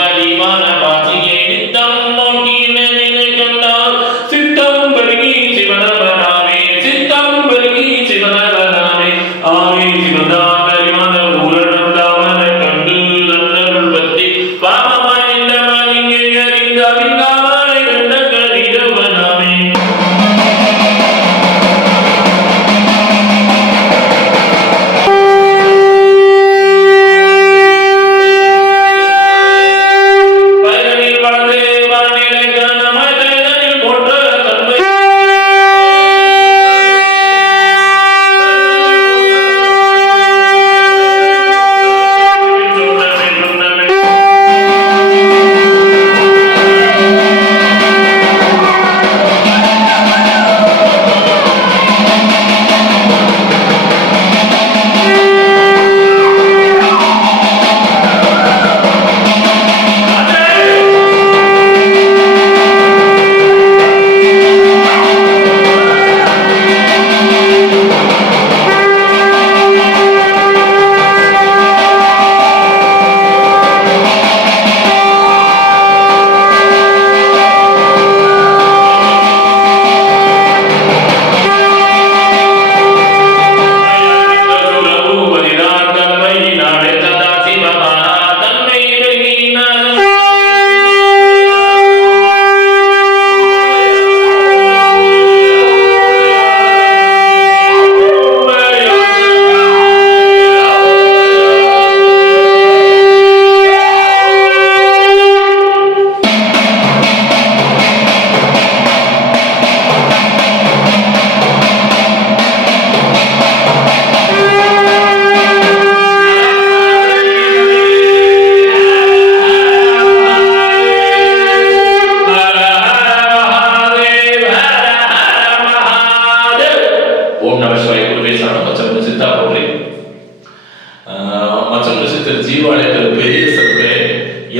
பரிவான வாசியை நித்தம் நோக்கி நினை கண்டால் சித்தம் பெருகி சிவனவனாமே சித்தம் பெருகி சிவனவனாமே ஆவே சிவதா பரிவான ஊரணம் தாமன கண்டு நன்னருள் பத்தி பாமமாய் நின்ற மலிங்கை அறிந்த அவிந்தாமரை கண்ட கதிரவனாமே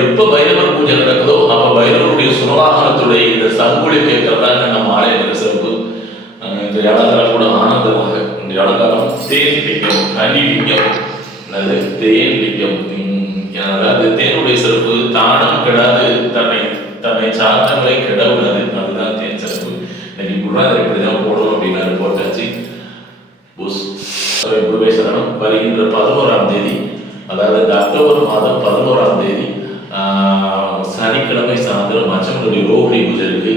எப்ப பைரவர் பூஜை நடக்குதோ அப்ப பைரவருடைய சுனவாகனத்துடைய இந்த சங்குளி கேட்கறதாங்க நம்ம ஆலயத்துல சிறப்பு. இந்த இடத்துல கூட ஆனந்தமாக இந்த இடங்காலம் தேன் லிங்கம் ஹனி லிங்கம் அது தேன் லிங்கம். அதாவது தேனுடைய சிறப்பு தானம் கெடாது தன்னை தன்னை சார்ந்தவங்களை கெட விடாது. அதுதான் தேன் சிறப்பு. இன்னைக்கு குருநாதர் இப்படிதான் போடணும் அப்படின்னாரு, போட்டாச்சு. குருவேசரணம் வருகின்ற 11ஆம் தேதி, அதாவது இந்த அக்டோபர் மாதம் 11ஆம் தேதி சனிக்கிழமை சாயந்தரம் மச்சமனுடைய ரோகிணி பூஜை இருக்கு.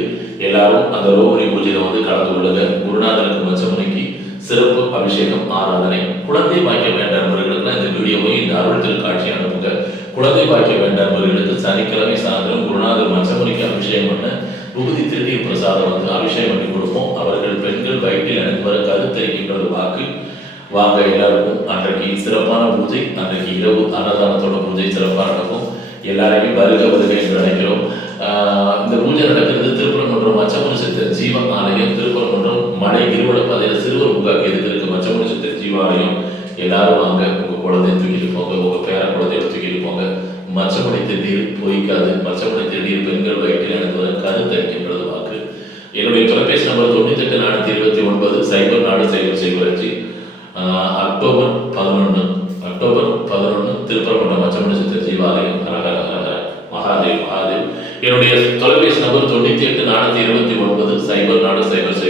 எல்லாரும் அந்த ரோகிணி பூஜையில வந்து கலந்து கொள்ளுங்க. குருநாதருக்கு மச்சமனைக்கு சிறப்பு அபிஷேகம் ஆராதனை. குழந்தை பாக்கிய வேண்டாதவர்களுக்கு இந்த வீடியோவை இந்த அருள் திருக்காட்சி அனுப்புங்க. குழந்தை பாக்கிய வேண்டாதவர்களுக்கு சனிக்கிழமை சாயந்தரம் குருநாதர் மச்சமனைக்கு அபிஷேகம் பண்ண விபூதி திருநீர் பிரசாதம் வந்து அபிஷேகம் பண்ணி கொடுப்போம். அவர்கள் பெண்கள் வயிற்றில் எனக்கு வர கருத்தரிக்கின்றது வாக்கு. வாங்க எல்லாருக்கும் அன்றைக்கு சிறப்பான பூஜை, அன்றைக்கு இரவு அன்னதானத்தோட பூஜை சிறப்பாக நடக்கும். எல்லாரையும் வருக வருக என்று அழைக்கிறோம். இந்த பூஜை நடக்கிறது திருப்பரங்குன்றம் மச்சமுனி சித்தர் ஜீவ ஆலயம், திருப்பரங்குன்றம் மலை இருவடப்பாதையில் சிறுவர் பூங்காக்கு எதுக்கு இருக்கு மச்சமுனி சித்தர் ஜீவாலயம். எல்லாரும் வாங்க, உங்க குழந்தைய தூக்கிட்டு போங்க, உங்க பேர குழந்தைய தூக்கிட்டு போங்க. மச்சமுனி திருநீர் பொய்க்காது. மச்சமுனி திருநீர் பெண்கள் வயிற்றில் எனக்கு கருத்தரிக்கின்றது வாக்கு. என்னுடைய தொலைபேசி நம்பர் 9848904005 அக்டோபர் 11 திருப்பரங்குன்றம் மச்சமுனி சித்தர் ஜீவாலயம். மகாதேவ் மகாதேவ். என்னுடைய தொலைபேசி நம்பர் 9842290405.